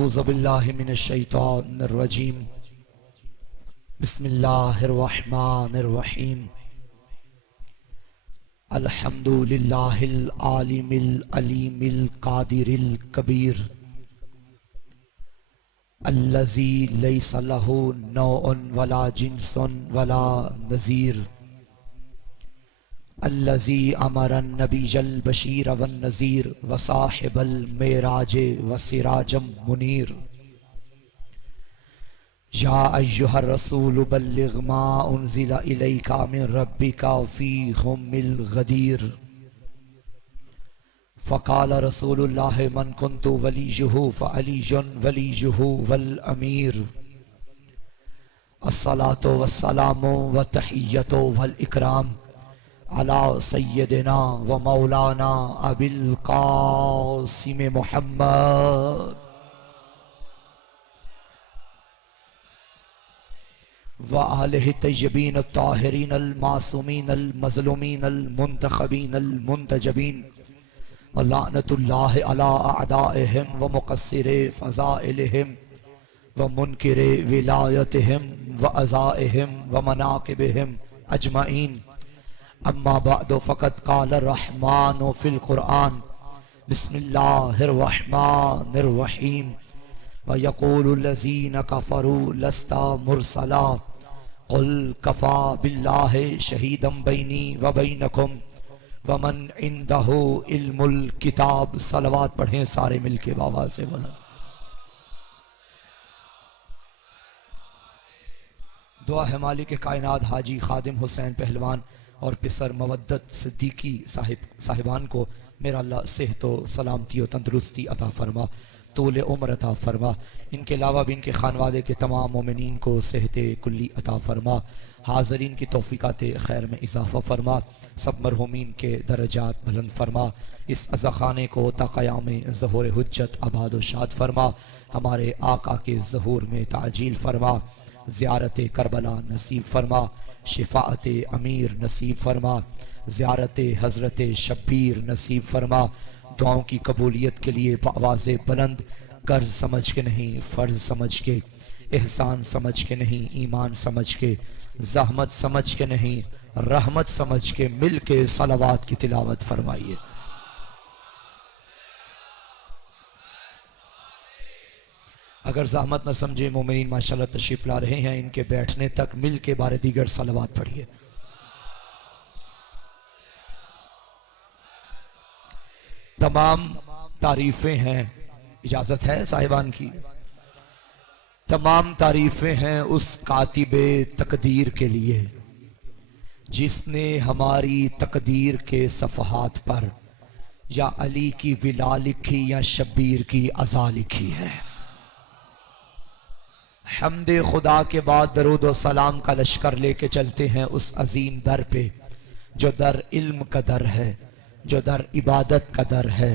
अऊज़ु बिल्लाहि मिनश शैतानिर रजीम। बिस्मिल्लाहिर रहमानिर रहीम। अल्हम्दुलिल्लाहिल आलिमिल अलीमिल कादिरिल कबीर अल्लज़ी लैसा लहू नौउन वला जिन्सुन वला नज़ीर अल्लज़ी अमरन नबीजल बशीर वन नज़ीर व साहिबल मेराज व सिराजम मुनीर। या अय्युहर रसूल बल्लिग मा उन्ज़िला इलैका मिन रब्बिका फ़ीहुमिल गदीर। फ़क़ाल रसूलुल्लाह मन कुन्तु वलियुहु फ़अलियुन वलियुहु वल अमीर। अस्सलातु वस्सलामु व तहिय्यतु वल इकराम अला सय्यदिना व मौलाना अबिल क़ासिम मुहम्मद व आलिहि तय्यबीन अत्ताहिरीन अल मासूमीन अल मज़लूमीन अल मुंतखबीन अल मुंतजबीन व लानतुल्लाहि अला अअदाइहिम व मुक़स्सिरि फ़ज़ाइलिहिम व मुनकिरि विलायतिहिम व अज़ाइहिम व मनाक़िबिहिम अजमईन। अम्मा बअद फ़क़द क़ाल अर्रहमानु फ़िल क़ुरआन बिस्मिल्लाहिर रहमानिर रहीम व यक़ूलुल लज़ीना कफ़रू लस्ता मुरसला क़ुल कफ़ा बिल्लाहि शहीदम बैनी व बैनकुम व मन इंदहु इल्मुल किताब। सलवात पढ़ें सारे मिलके बाबा से बोला। दुआ है मालिक कायनात हाजी खादिम हुसैन पहलवान और पिसर मवद्दत सिद्दीकी साहिबान को मेरा अल्लाह सेहत व सलामती व तंदरुस्ती अता फरमा, तूल उम्र अता फरमा। इनके अलावा भी इनके खानवादे के तमाम मोमिनीन को सेहत कुल्ली अता फरमा, हाज़रीन की तौफ़ीक़ात खैर में इजाफ़ा फरमा, सब मरहूमीन के दरजात बुलंद फरमा। इस अज़ाख़ाने को ता क़याम ज़हूर हुज्जत आबाद व शाद फरमा, हमारे आका के ज़हूर में ताजील फरमा, ज़ियारत करबला नसीब फरमा, शिफ़ाअत अमीर नसीब फरमा, ज़ियारत हज़रत शब्बीर नसीब फरमा। दुआओं की कबूलियत के लिए आवाज़ बुलंद, कर्ज समझ के नहीं फ़र्ज समझ के, एहसान समझ के नहीं ईमान समझ के, ज़हमत समझ के नहीं रहमत समझ के मिल के सलावात की तिलावत फरमाइए। अगर ज़हमत न समझे मोमिनीन माशाल्लाह तशरीफ़ ला रहे हैं, इनके बैठने तक मिल के बारे दीगर सलावात पढ़िए। तमाम तारीफ़ें हैं, इजाज़त है साहिबान की, तमाम तारीफ़ें हैं उस कातिबे तकदीर के लिए जिसने हमारी तकदीर के सफ़हात पर या अली की विला लिखी या शब्बीर की अज़ा लिखी है। हम्दे खुदा के बाद दरूद व सलाम का लश्कर लेके चलते हैं उस अजीम दर पे, जो दर इल्म का दर है, जो दर इबादत का दर है,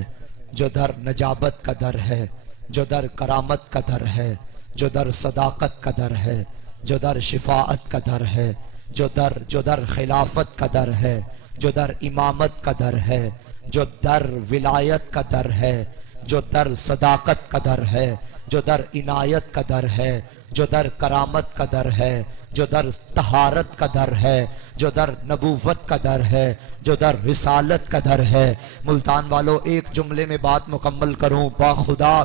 जो दर नजाबत का दर है, जो दर करामत का दर है, जो दर सदाकत का दर है, जो दर शिफाअत का दर है, जो दर खिलाफत का दर है, जो दर इमामत का दर है, जो दर विलायत का दर है, जो दर सदाकत का दर है, जो दर इनायत का दर है, जो दर करामत का दर है, जो दर तहारत का दर है, जो दर नबूवत का दर है, जो दर रिसालत का दर है। मुल्तान वालों एक जुमले में बात मुकम्मल करूं, बाखुदा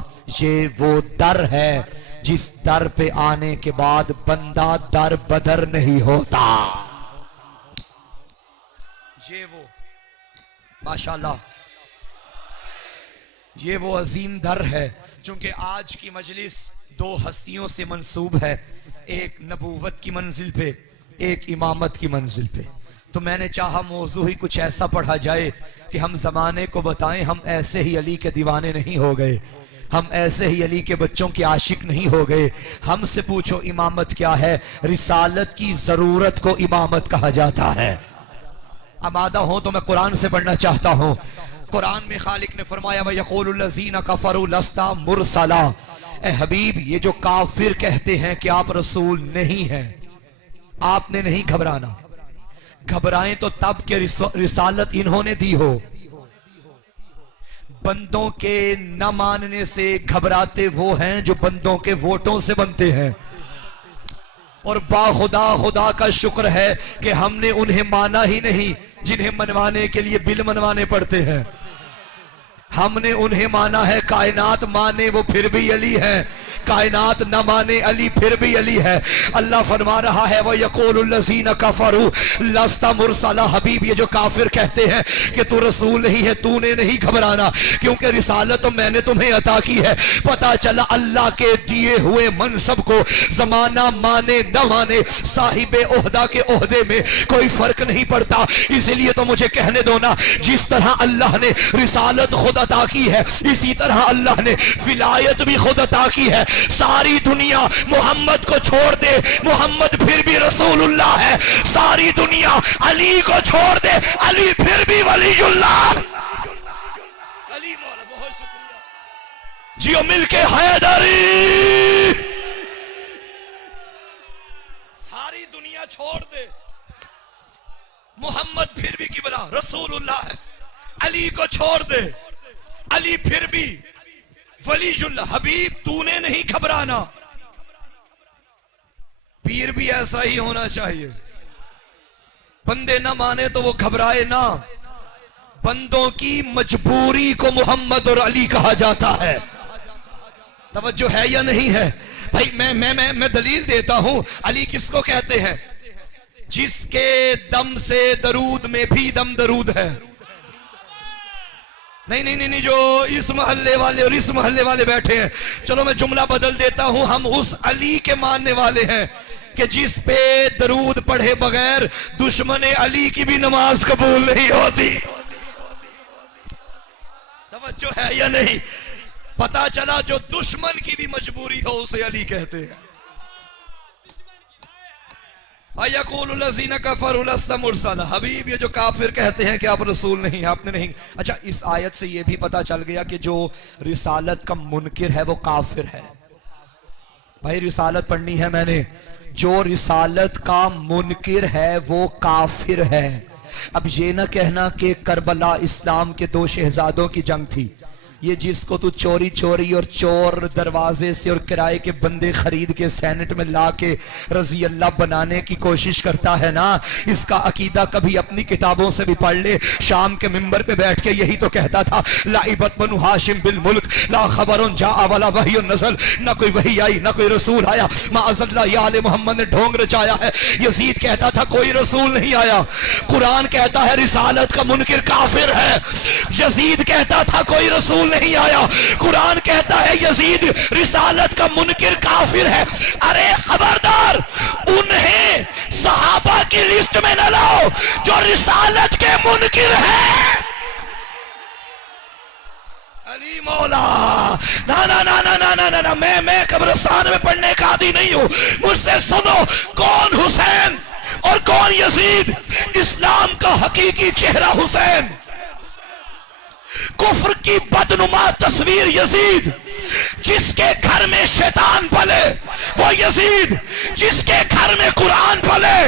ये वो दर है जिस दर पे आने के बाद बंदा दर बदर नहीं होता। ये वो माशाल्लाह ये वो अजीम दर है। चूंकि आज की मजलिस दो हस्तियों से मंसूब है, एक नबूवत की मंजिल पे, एक इमामत की मंजिल पे, तो मैंने चाहा मौजू ही कुछ ऐसा पढ़ा जाए कि हम जमाने को बताएं हम ऐसे ही अली के दीवाने नहीं हो गए, हम ऐसे ही अली के बच्चों के आशिक नहीं हो गए। हमसे पूछो इमामत क्या है, रिसालत की जरूरत को इमामत कहा जाता है। आमादा हो तो मैं कुरान से पढ़ना चाहता हूं। कुरान में खालिक ने फरमाया व यक़ूलुल लज़ीना कफ़रू लस्ता मुरसला। ए हबीब, ये जो काफिर कहते हैं कि आप रसूल नहीं हैं, आपने नहीं घबराना। घबराएं तो तब के रिसालत इन्होंने दी हो, बंदों के न मानने से घबराते वो हैं जो बंदों के वोटों से बनते हैं। और बाखुदा खुदा का शुक्र है कि हमने उन्हें माना ही नहीं जिन्हें मनवाने के लिए बिल मनवाने पड़ते हैं। हमने उन्हें माना है, कायनात माने वो फिर भी अली है, कायनात न माने अली फिर भी अली है। अल्लाह फरमा रहा है वो यक़ूलुल्लज़ीना कफ़रू लस्ता मुरसला। हबीब, ये जो काफिर कहते हैं कि तू रसूल नहीं है, तूने नहीं घबराना क्योंकि रिसालत तो मैंने तुम्हें अता की है। पता चला अल्लाह के दिए हुए मनसब को जमाना माने न माने, साहिबे ओहदा के ओहदे में कोई फर्क नहीं पड़ता। इसलिए तो मुझे कहने दो ना, जिस तरह अल्लाह ने रिसालत खुद अता की है, इसी तरह अल्लाह ने विलायत भी खुद अता की है। सारी दुनिया मोहम्मद को छोड़ दे, मोहम्मद फिर भी रसूलुल्लाह है। सारी दुनिया अली को छोड़ दे, अली फिर भी वलीयुल्लाह। अली मौला, बहुत शुक्रिया। जियो मिलके हैदरी। सारी दुनिया छोड़ दे, मोहम्मद फिर भी किबला रसूलुल्लाह है। अली को छोड़ दे, अली फिर भी वलीजुल्लाह। हबीब, तूने नहीं घबराना। पीर भी ऐसा ही होना चाहिए। बंदे ना माने तो वो घबराए ना। बंदों की मजबूरी को मोहम्मद और अली कहा जाता है। तवज्जो है या नहीं है भाई? मैं दलील देता हूं। अली किसको कहते हैं? जिसके दम से दरूद में भी दम दरूद है। नहीं, जो इस मोहल्ले वाले और इस मोहल्ले वाले बैठे हैं, चलो मैं जुमला बदल देता हूं। हम उस अली के मानने वाले हैं कि जिस पे दरूद पढ़े बगैर दुश्मन अली की भी नमाज कबूल नहीं होती। तवज्जो है या नहीं? पता चला जो दुश्मन की भी मजबूरी हो उसे अली कहते हैं। हबीब, ये जो काफिर कहते हैं कि आप रसूल नहीं, आपने नहीं। अच्छा, इस आयत से ये भी पता चल गया कि जो रिसालत का मुनकिर है वो काफिर है। भाई रिसालत पढ़नी है मैंने। जो रिसालत का मुनकिर है वो काफिर है। अब ये ना कहना कि करबला इस्लाम के दो शहजादों की जंग थी। ये जिसको तू चोरी चोरी और चोर दरवाजे से और किराए के बंदे खरीद के सेनेट में ला के रजी अल्लाह बनाने की कोशिश करता है ना, इसका अकीदा कभी अपनी किताबों से भी पढ़ ले। शाम के मिंबर पे बैठ के यही तो कहता था, लाइबत बनु हाशिम बिल मुल्क ला खबरुन जा वाला वही नजल। ना कोई वही आई ना कोई रसूल आया। माअज़ल्लाह या आले मोहम्मद ने ढोंग रचाया है। यजीद कहता था कोई रसूल नहीं आया। कुरान कहता है रिसालत का मुनकिर काफिर है। यजीद कहता था कोई रसूल नहीं आया। कुरान कहता है यजीद रिसालत का मुनकिर काफिर है। अरे खबरदार, उन्हें सहाबा की लिस्ट में न लाओ जो रिसालत के मुनकिर है। अली मौला, ना ना ना ना ना ना ना, ना। मैं कब्रिस्तान में पढ़ने का आदी नहीं हूं। मुझसे सुनो, कौन हुसैन और कौन यजीद? इस्लाम का हकीकी चेहरा हुसैन, कुफ्र की बदनुमा तस्वीर यजीद। जिसके घर में शैतान पले वो यजीद, जिसके घर में कुरान पले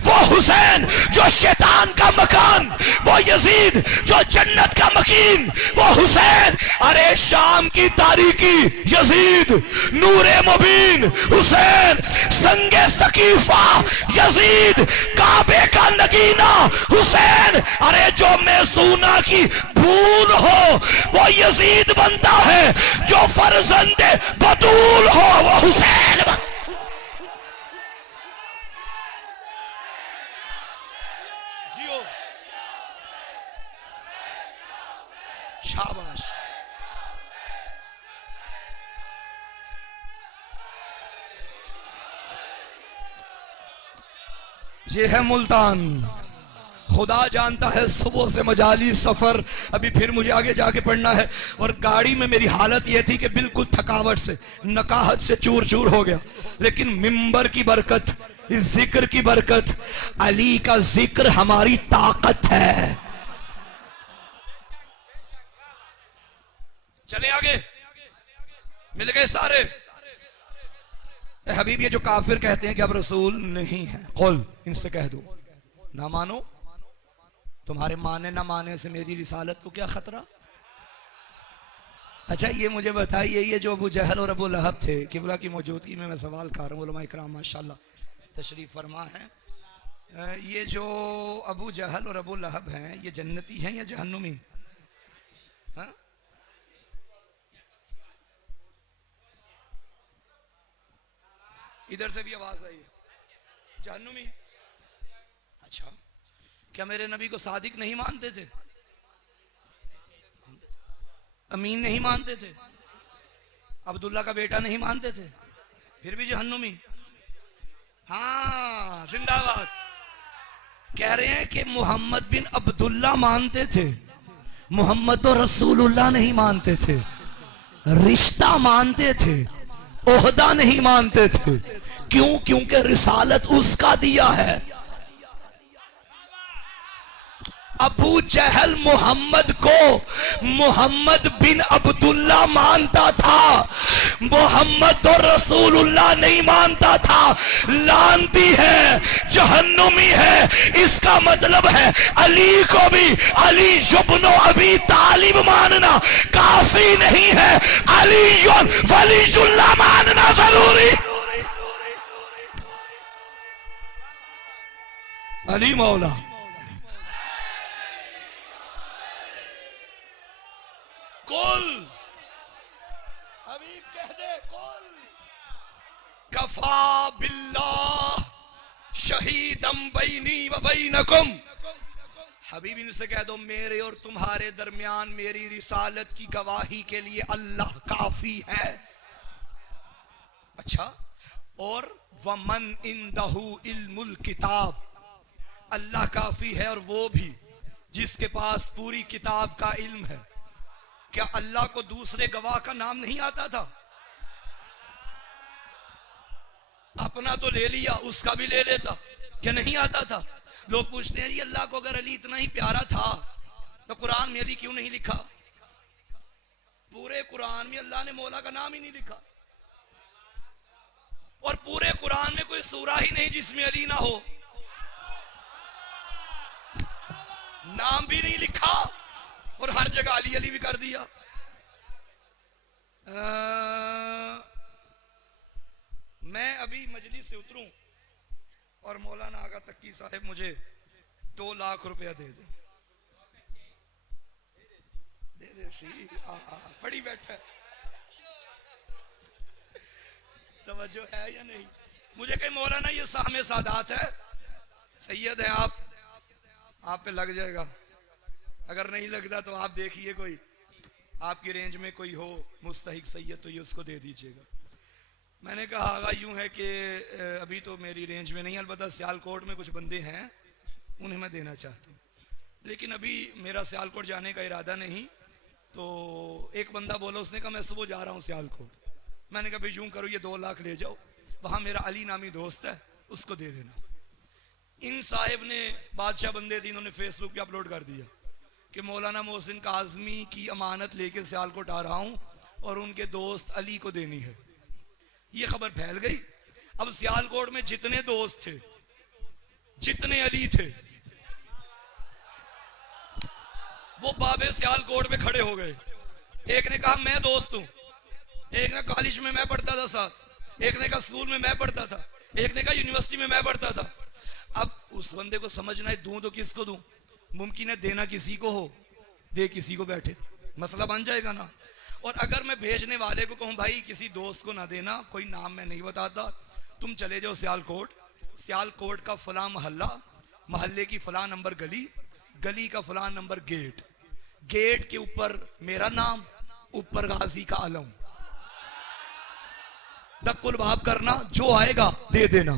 वो हुसैन। जो शैतान का मकान वो यजीद, जो जन्नत का मकीन वो हुसैन। अरे शाम की तारीकी यजीद, नूरे मुबीन हुसैन, संगे सकीफा यजीद, काबे का नगीना हुसैन। अरे जो मैसूना की भूल हो वो यजीद बनता है, जो फर्जंदे बतूल हो वो हुसैन। जियो, शाबाश। ये है मुल्तान। खुदा जानता है सुबह से मजाली सफर, अभी फिर मुझे आगे जाके पढ़ना है। और गाड़ी में मेरी हालत यह थी कि बिल्कुल थकावट से, नकाहत से चूर चूर हो गया। लेकिन मिंबर की बरकत, इस जिक्र की बरकत, अली का जिक्र हमारी ताकत है। चले आगे, मिल गए सारे। हबीब, ये जो काफिर कहते हैं कि अब रसूल नहीं है, कुल इनसे कह दो ना मानो। तुम्हारे माने ना माने से मेरी रिसालत को क्या खतरा? अच्छा ये मुझे बताइए, ये जो अबू जहल और अबू लहब थे, किबला की मौजूदगी में मैं सवाल कर रहा हूँ, उलमा इकराम माशाल्लाह तशरीफ फरमा है, ये जो अबू जहल और अबू लहब हैं, ये जन्नती हैं या जहन्नुमी? हाँ? इधर से भी आवाज आई है, जहन्नुमी। अच्छा, क्या मेरे नबी को सादिक नहीं मानते थे? अमीन नहीं मानते थे? अब्दुल्ला का बेटा नहीं मानते थे? फिर भी जहन्नुमी? हाँ, जिंदाबाद। कह रहे हैं कि मोहम्मद बिन अब्दुल्ला मानते थे, मोहम्मद तो रसूलुल्लाह नहीं मानते थे, रिश्ता मानते थे, ओहदा नहीं मानते थे। क्यों? क्योंकि रिसालत उसका दिया है। अबू जहल मोहम्मद को मोहम्मद बिन अब्दुल्ला मानता था, मोहम्मद तो रसूलुल्लाह नहीं मानता था। लानती है, जहन्नुमी है। इसका मतलब है अली को भी अली इब्न अबी तालिब मानना काफी नहीं है, अली वलीयुल्लाह मानना जरूरी। अली मौला। कुल हबीब कह दे, कुल कफा बिल्लाह शहीदम बैनी व बैनकुम। हबीब इनसे कह दो, मेरे और तुम्हारे दरमियान मेरी रिसालत की गवाही के लिए अल्लाह काफी है। अच्छा, और वमन इंदहु इल्मुल किताब, अल्लाह काफी है और वो भी जिसके पास पूरी किताब का इल्म है। क्या अल्लाह को दूसरे गवाह का नाम नहीं आता था? अपना तो ले लिया, उसका भी ले लेता, क्या नहीं आता था? लोग पूछते हैं, अल्लाह को अगर अली इतना ही प्यारा था तो कुरान में अली क्यों नहीं लिखा? पूरे कुरान में अल्लाह ने मौला का नाम ही नहीं लिखा, और पूरे कुरान में कोई सूरा ही नहीं जिसमें अली ना हो, नाम भी नहीं लिखा, और हर जगह अली अली भी कर दिया। मैं अभी मजलिस से उतरूं और मौलाना आगा तक्की साहब मुझे 2 लाख रुपया दे दे। दे दे सी, पड़ी बैठा, तवज्जो है या नहीं? मुझे कहे मौलाना ये सामे सादात है, सैयद है आप पे लग जाएगा। अगर नहीं लगता तो आप देखिए कोई आपकी रेंज में कोई हो मुस्तहिक सैयद तो ये उसको दे दीजिएगा। मैंने कहा आगा यूं है कि अभी तो मेरी रेंज में नहीं, अलबत्ता सियालकोट में कुछ बंदे हैं उन्हें मैं देना चाहता हूँ, लेकिन अभी मेरा सियालकोट जाने का इरादा नहीं। तो एक बंदा बोला, उसने कहा मैं सुबह जा रहा हूँ सियालकोट। मैंने कहा भाई यूं करो, ये 2 लाख ले जाओ, वहाँ मेरा अली नामी दोस्त है, उसको दे देना। इन साहिब ने, बादशाह बंदे थे, इन्होंने फेसबुक पे अपलोड कर दिया कि मौलाना मोहसिन काज़मी की अमानत लेके सियालकोट आ रहा हूं और उनके दोस्त अली को देनी है। ये खबर फैल गई। अब सियालकोट में जितने दोस्त थे, जितने अली थे, वो बाबे सियालकोट में खड़े हो गए। एक ने कहा मैं दोस्त हूं, एक ने कॉलेज में मैं पढ़ता था साथ, एक ने कहा स्कूल में मैं पढ़ता था, एक ने कहा यूनिवर्सिटी में मैं पढ़ता था। अब उस बंदे को समझना है दूं तो किसको दूं? मुमकिन है देना किसी को हो, दे किसी को बैठे, मसला बन जाएगा ना। और अगर मैं भेजने वाले को कहूं भाई किसी दोस्त को ना देना, कोई नाम मैं नहीं बताता, तुम चले जाओ सियालकोट, सियालकोट का फलां मोहल्ला, मोहल्ले की फलां नंबर गली, गली का फलां नंबर गेट, गेट के ऊपर मेरा नाम, ऊपर गाजी का अलम, दक्कुल बाब करना, जो आएगा दे देना।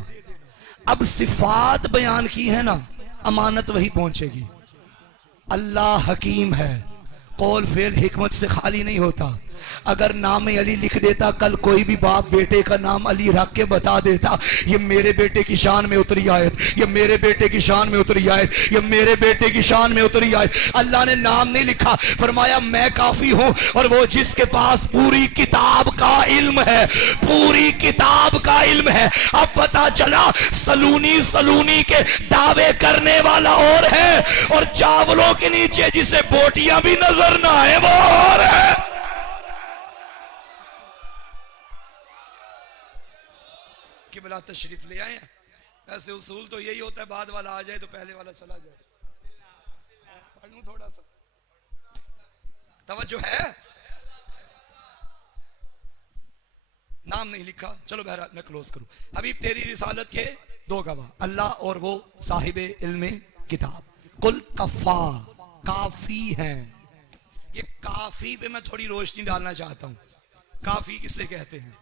अब सिफात बयान की है ना, अमानत वही पहुंचेगी। अल्लाह हकीम है, कौल फेल हिकमत से खाली नहीं होता। अगर नाम अली लिख देता, कल कोई भी बाप बेटे का नाम अली रख के बता देता, ये मेरे बेटे की शान में उतरी आयत, ये मेरे बेटे की शान में उतरी आयत, ये मेरे बेटे की शान में उतरी आयत। अल्लाह ने नाम नहीं लिखा, फरमाया मैं काफी हूं, और वो जिसके पास पूरी किताब का इल्म है, पूरी किताब का इल्म है। अब पता चला सलूनी के दावे करने वाला और है, और चावलों के नीचे जिसे बोटियां भी नजर ना आए वो और है। कि बला तशरीफ ले आए हैं। ऐसे उसूल तो यही होता है, बाद वाला आ जाए तो पहले वाला चला जाए। पढ़ लूं थोड़ा सा, तवज्जो है। नाम नहीं लिखा, चलो बहरहाल मैं क्लोज करूं। हबीब तेरी रिसालत के दो गवाह, अल्लाह और वो साहिबे इल्मे किताब। कुल कफा, काफी हैं। ये काफी पे मैं थोड़ी रोशनी डालना चाहता हूं। काफी किससे कहते हैं?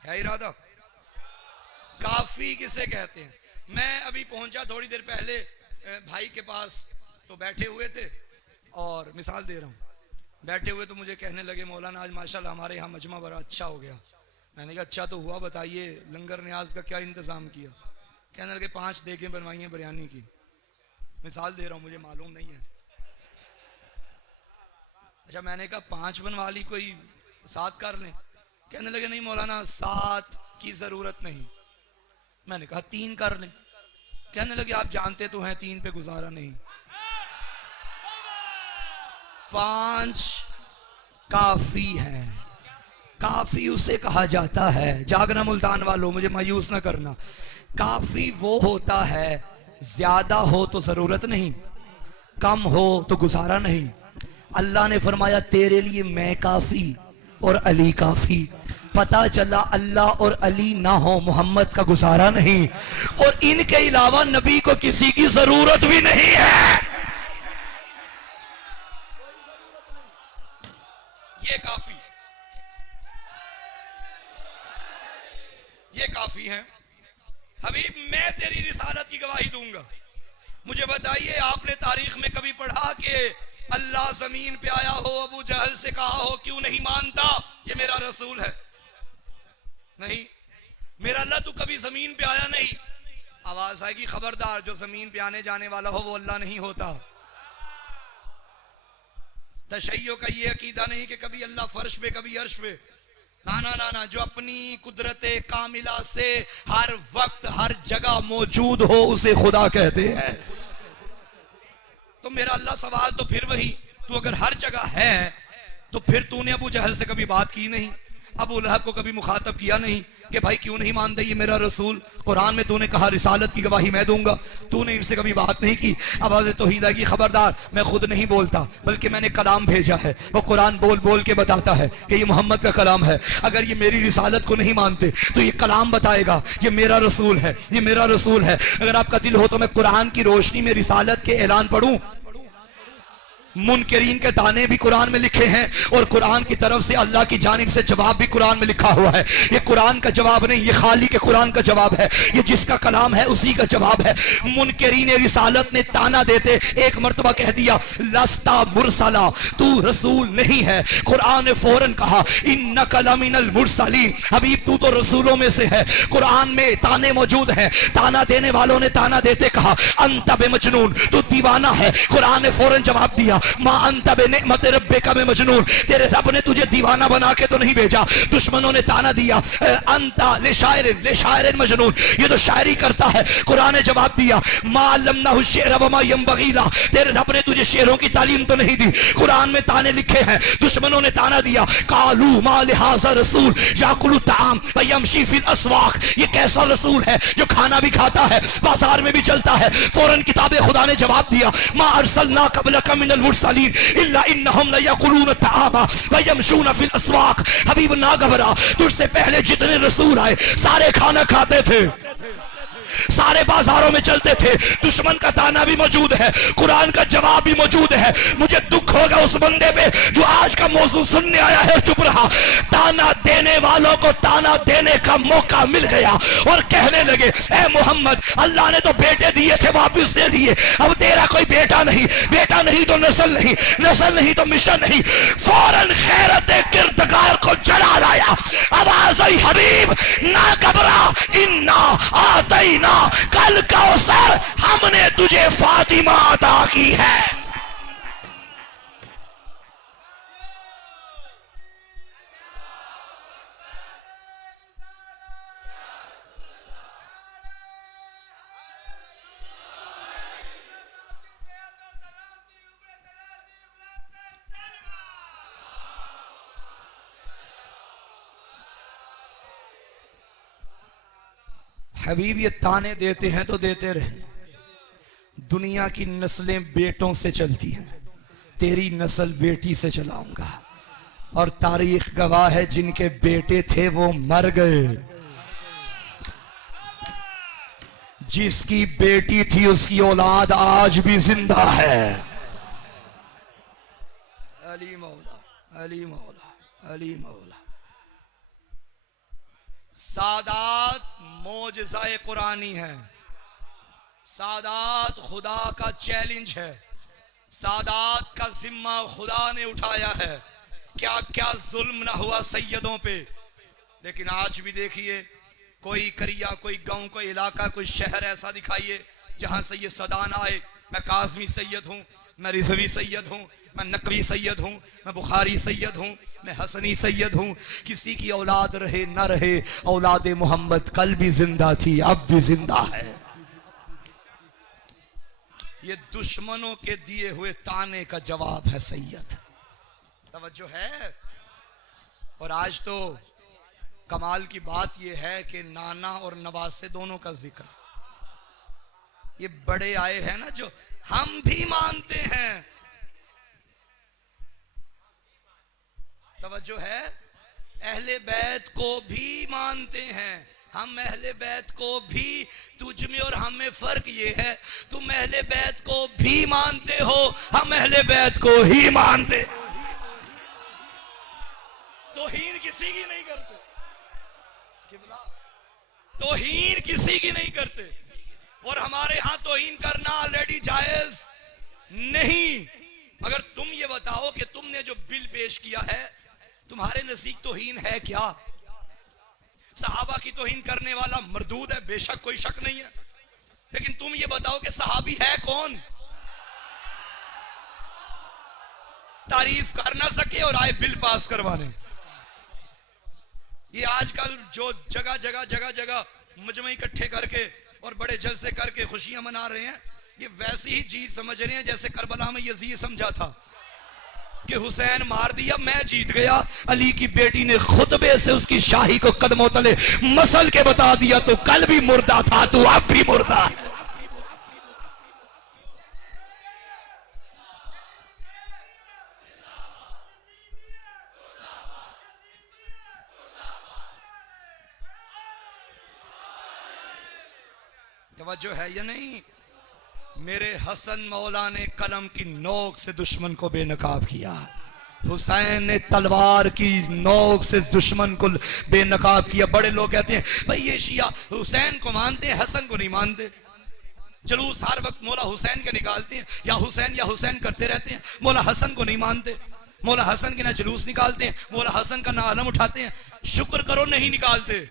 क्या इरादा? काफी किसे कहते हैं? मैं अभी पहुंचा थोड़ी देर पहले भाई के पास, तो बैठे हुए थे और मिसाल दे रहा हूं, बैठे हुए तो मुझे कहने लगे मौलाना आज माशाल्लाह हमारे यहाँ मजमा बड़ा अच्छा हो गया। मैंने कहा अच्छा तो हुआ, बताइए लंगर न्याज का क्या इंतजाम किया? कहने लगे 5 देगें बनवाई हैं बिरयानी की। मिसाल दे रहा हूँ, मुझे मालूम नहीं है। अच्छा मैंने कहा 5 बनवा ली, कोई 7 कर लें? कहने लगे नहीं मौलाना 7 की जरूरत नहीं। मैंने कहा 3 कर लें। कहने लगे आप जानते तो हैं 3 पे गुजारा नहीं, 5 काफी है। काफी उसे कहा जाता है, जागना मुल्तान वालों मुझे मायूस ना करना, काफी वो होता है ज्यादा हो तो जरूरत नहीं, कम हो तो गुजारा नहीं। अल्लाह ने फरमाया तेरे लिए मैं काफी और अली काफी। पता चला अल्लाह और अली ना हो मोहम्मद का गुजारा नहीं, और इनके अलावा नबी को किसी की जरूरत भी नहीं है। ये काफी, ये काफी है। हबीब मैं तेरी रिसालत की गवाही दूंगा। मुझे बताइए आपने तारीख में कभी पढ़ा कि अल्लाह जमीन पे आया हो, अबू जहल से कहा हो क्यों नहीं मानता ये मेरा रसूल है? नहीं, मेरा अल्लाह तो कभी जमीन पे आया नहीं। आवाज आएगी खबरदार, जो जमीन पे आने जाने वाला हो वो अल्लाह नहीं होता। तशय्यो का ये अकीदा नहीं कि कभी अल्लाह फर्श पे कभी अर्श पे, ना ना ना ना, जो अपनी कुदरत कामिला से हर वक्त हर जगह मौजूद हो उसे खुदा कहते हैं। तो मेरा अल्लाह सवाल तो फिर वही, तू अगर हर जगह है तो फिर तूने अबू जहल से कभी बात की नहीं, अबू लहब को कभी मुखातब किया नहीं कि भाई क्यों नहीं मानते ये मेरा रसूल? कुरान में तूने कहा रिसालत की गवाही मैं दूंगा, तूने इनसे कभी बात नहीं की। आवाज़ तौहीद की खबरदार, मैं खुद नहीं बोलता बल्कि मैंने कलाम भेजा है, वो कुरान बोल बोल के बताता है कि ये मोहम्मद का कलाम है। अगर ये मेरी रिसालत को नहीं मानते तो ये कलाम बताएगा ये मेरा रसूल है, ये मेरा रसूल है। अगर आपका दिल हो तो मैं कुरान की रोशनी में रिसालत के ऐलान पढ़ूं। मुनकरीन के ताने भी कुरान में लिखे हैं और कुरान की तरफ से अल्लाह की जानिब से जवाब भी कुरान में लिखा हुआ है। ये कुरान का जवाब नहीं, ये खाली के कुरान का जवाब है, ये जिसका कलाम है उसी का जवाब है। मुनकरीन रिसालत ने ताना देते एक मर्तबा कह दिया लस्ता मुरसला, तू रसूल नहीं है। कुरान ने फौरन कहा इन्नका लमिनल मुरसलीन, हबीब तू तो रसूलों में से है। कुरान में ताने मौजूद हैं, ताना देने वालों ने ताना देते कहा अंत बेमजनून, तू दीवाना है। कुरान ने फौरन जवाब दिया मा अंत बेनिअमत रब्बिका में मजनून, तेरे रब ने तुझे दीवाना बना के तो नहीं भेजा। दुश्मनों ने ताना दिया अंता ले शायरिन मजनून, ये तो शायरी करता है। कुरान ने जवाब दिया मा अल्लमनाहु शेर व मा यंबगी ला, तेरे रब ने तुझे शेरों की तालीम तो नहीं दी। कुरान में ताने लिखे हैं। दुश्मनों ने ताना दिया कालू मा लिहाजा रसूल याकुलु ताम व यमशी फिल अस्वाक, ये कैसा रसूल है जो खाना भी खाता है बाजार में भी चलता है। फौरन किताबे खुदा ने जवाब दिया मा अरसलना कबलका मिनल मुरसलीन इल्ला इन्नहुम लयकुलून तामा व यमशून फिल अस्वाक, हबीब ना घबरा, तुझसे पहले जितने रसूल आए सारे खाना खाते थे, सारे बाजारों में चलते थे। दुश्मन का ताना भी मौजूद है, कुरान का जवाब भी मौजूद है। मुझे दुख होगा उस बंदे पे जो आज का मौजू सुनने आया है चुप रहा। ताना देने वालों को ताना देने का मौका मिल गया और कहने लगे ए मोहम्मद अल्लाह ने तो बेटे दिए थे वापिस दे दिए, अब तेरा कोई बेटा नहीं, बेटा नहीं तो नस्ल नहीं, नस्ल नहीं तो मिशन नहीं। फौरन खैरत किरदगार को जला लाया। आवाज आई हबीब ना घबरा, इन्ना आतैना कल कौसर, हमने तुझे फातिमा अता की है। हबीब ये ताने देते हैं तो देते रहे, दुनिया की नस्लें बेटों से चलती हैं, तेरी नस्ल बेटी से चलाऊंगा। और तारीख गवाह है, जिनके बेटे थे वो मर गए, जिसकी बेटी थी उसकी औलाद आज भी जिंदा है। अली मौला, अली मौला, अली मौला। सादात मोजज़ाए कुरानी है, सादात खुदा का चैलेंज है, सादात का जिम्मा खुदा ने उठाया है। क्या क्या जुल्म ना हुआ सैयदों पे, लेकिन आज भी देखिए, कोई करिया, कोई गांव, कोई इलाका, कोई शहर ऐसा दिखाइए जहां से ये सदान आए, मैं काज़मी सैयद हूं, मैं रिजवी सैयद हूं, मैं नकवी सैयद हूं, मैं बुखारी सैयद हूं, मैं हसनी सैयद हूं। किसी की औलाद रहे ना रहे, औलाद मोहम्मद कल भी जिंदा थी, अब भी जिंदा है। ये दुश्मनों के दिए हुए ताने का जवाब है सैयद। तवज्जो है। और आज तो कमाल की बात यह है कि नाना और नवासे दोनों का जिक्र, ये बड़े आए हैं ना जो हम भी मानते हैं। तवज्जो है। अहले बैत को भी मानते हैं हम, अहले बैत को भी। तुझ में और हम में फर्क ये है, तुम अहले बैत को भी मानते हो, हम अहले बैत को ही मानते। तौहीन किसी की नहीं करते, तौहीन किसी की नहीं करते। और हमारे यहां तौहीन करना ऑलरेडी जायज नहीं। अगर तुम ये बताओ कि तुमने जो बिल पेश किया है तुम्हारे नजदीक तौहीन है क्या? सहाबा की तौहीन करने वाला मरदूद है, बेशक कोई शक नहीं है, लेकिन तुम ये बताओ कि सहाबी है कौन? तारीफ कर ना सके और आए बिल पास करवाने। ये आजकल जो जगह जगह जगह जगह मुजमे इकट्ठे करके और बड़े जलसे करके खुशियां मना रहे हैं, ये वैसी ही चीज समझ रहे हैं जैसे करबला में यजीद समझा था कि हुसैन मार दिया, मैं जीत गया। अली की बेटी ने खुतबे से उसकी शाही को कदमों तले मसल के बता दिया, तो कल भी मुर्दा था, तो अब भी मुर्दा है। तवज्जो है या नहीं? मेरे हसन मौला ने कलम की नोक से दुश्मन को बेनकाब किया, हुसैन ने तलवार की नोक से दुश्मन को बेनकाब किया। बड़े लोग कहते हैं भाई ये शिया हुसैन को मानते हैं, हसन को नहीं मानते। जुलूस हर वक्त मौला हुसैन के निकालते हैं, या हुसैन करते रहते हैं, मौला हसन को नहीं मानते। मौला हसन के ना जुलूस निकालते हैं, मौला हसन का ना आलम उठाते हैं। शुक्र करो नहीं निकालते।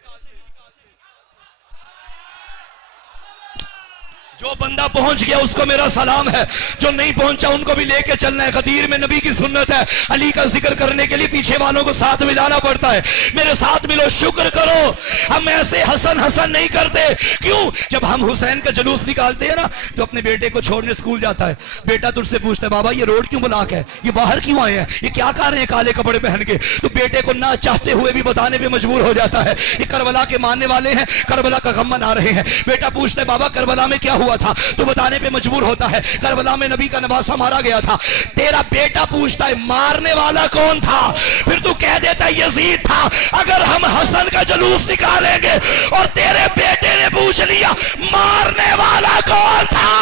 जो बंदा पहुंच गया उसको मेरा सलाम है, जो नहीं पहुंचा उनको भी लेके चलना है। गदीर में नबी की सुन्नत है, अली का जिक्र करने के लिए पीछे वालों को साथ मिलाना पड़ता है। मेरे साथ मिलो, शुक्र करो। हम ऐसे हसन हसन नहीं करते। क्यों? जब हम हुसैन का जुलूस निकालते हैं ना, तो अपने बेटे को छोड़ने स्कूल जाता है, बेटा तुझसे पूछता है बाबा ये रोड क्यों ब्लॉक है, ये बाहर क्यों आए हैं, ये क्या कर रहे हैं काले कपड़े पहन के? तो बेटे को ना चाहते हुए भी बताने पे मजबूर हो जाता है, ये करबला के मानने वाले हैं, करबला का गम मना रहे हैं। बेटा पूछता है बाबा करबला में क्या हुआ था, तो बताने पे मजबूर होता है, करबला में नबी का नवासा मारा गया था। तेरा बेटा पूछता है मारने वाला कौन था, फिर तू कह देता है यजीद था। अगर हम हसन का जुलूस निकालेंगे और तेरे बेटे ने पूछ लिया मारने वाला कौन था,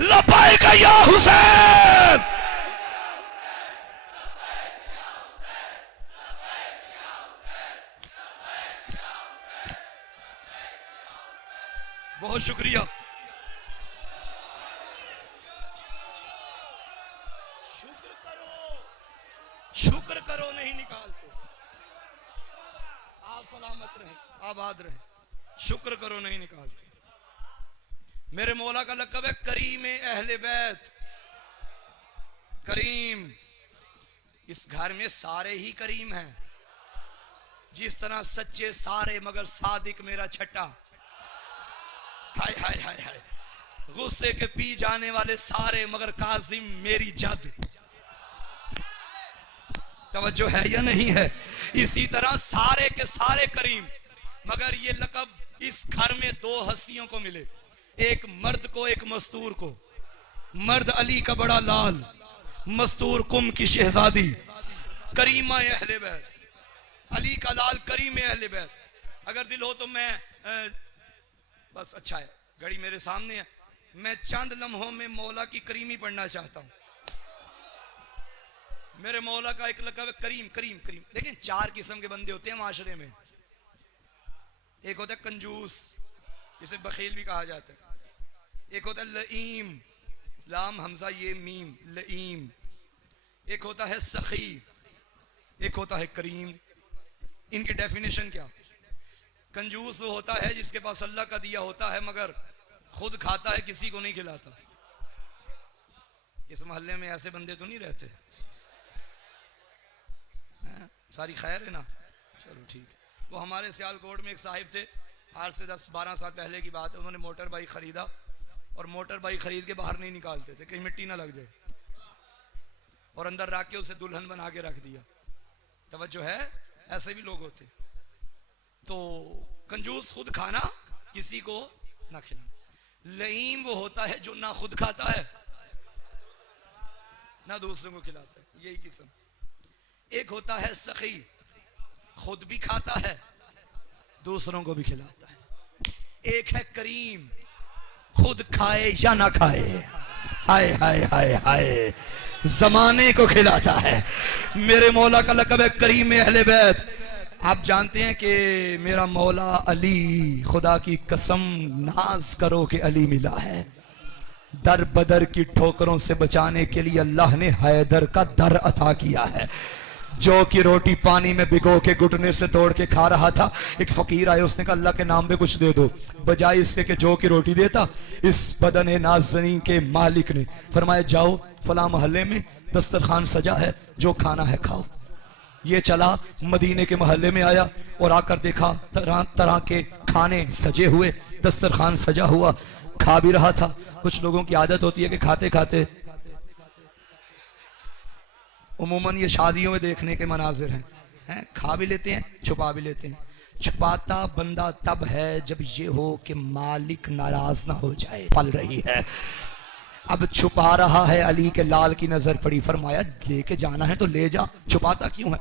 लब्बैक या हुसैन, बहुत शुक्रिया। शुक्र करो नहीं निकालते। आप सलामत रहें, आबाद रहें। शुक्र करो नहीं निकालते। मेरे मौला का लक़ब है करीम अहले बैत। करीम, इस घर में सारे ही करीम हैं, जिस तरह सच्चे सारे मगर सादिक मेरा छठा। हाय हाय हाय हाय, गुस्से के पी जाने वाले सारे मगर काजिम मेरी जद। तवज्जो है या नहीं है? इसी तरह सारे के सारे करीम, मगर ये लक़ब इस घर में दो हस्तियों को मिले, एक मर्द को, एक मस्तूर को। मर्द अली का बड़ा लाल, मस्तूर कुम की शहजादी, करीमा अहले बैत। अली का लाल, करीम अहले बैत। अगर दिल हो तो मैं बस अच्छा है, घड़ी मेरे सामने है, मैं चंद लम्हों में मौला की करीमी पढ़ना चाहता हूं। मेरे मौला का एक लक़ब है करीम, करीम, करीम। लेकिन चार किस्म के बंदे होते हैं माशरे में। एक होता है कंजूस, जिसे बखील भी कहा जाता है। एक होता है लईम, लाम हमजा ये मीम, लईम। एक होता है सखी, एक होता है करीम। इनकी डेफिनेशन क्या? कंजूस वो होता है जिसके पास अल्लाह का दिया होता है मगर खुद खाता है, किसी को नहीं खिलाता। इस मोहल्ले में ऐसे बंदे तो नहीं रहते? सारी खैर है ना? चलो ठीक। वो हमारे सियालकोट में एक साहिब थे, आज से 10-12 साल पहले की बात है। उन्होंने मोटर बाइक खरीदा और मोटर बाइक खरीद के बाहर नहीं निकालते थे, कहीं मिट्टी ना लग जाए, और अंदर रख के उसे दुल्हन बना के रख दिया। तवज्जो है? ऐसे भी लोग होते। तो कंजूस खुद खाना, किसी को ना खिलाना। लईम वो होता है जो ना खुद खाता है ना दूसरों को खिलाता है, यही किस्म। एक होता है सखी, खुद भी खाता है, दूसरों को भी खिलाता है। एक है करीम, खुद खाए या ना खाए, हाय हाय हाय हाय, जमाने को खिलाता है। मेरे मौला का लक़ब है करीम अहले बैत। आप जानते हैं कि मेरा मौला अली, खुदा की कसम, नाज करो कि अली मिला है। दर बदर की ठोकरों से बचाने के लिए अल्लाह ने हैदर का दर अता किया है। जौ की रोटी पानी में भिगो के घुटने से तोड़ के खा रहा था। एक फकीर आए, उसने कहा अल्लाह के नाम पे कुछ दे दो। बजाय इसके कि जौ की रोटी देता, इस बदन नाज़नीन के मालिक ने फरमाया जाओ फला मोहल्ले में दस्तरखान सजा है, जो खाना है खाओ। ये चला मदीने के मोहल्ले में आया और आकर देखा तरह तरह के खाने सजे हुए, दस्तरखान सजा हुआ, खा भी रहा था। कुछ लोगों की आदत होती है कि खाते खाते, उमूमन ये शादियों में देखने के मनाजिर हैं, खा भी लेते हैं, छुपा भी लेते हैं। छुपाता बंदा तब है जब ये हो कि मालिक नाराज ना हो जाए। पल रही है, अब छुपा रहा है। अली के लाल की नजर पड़ी, फरमाया लेके जाना है तो ले जा, छुपाता क्यों है?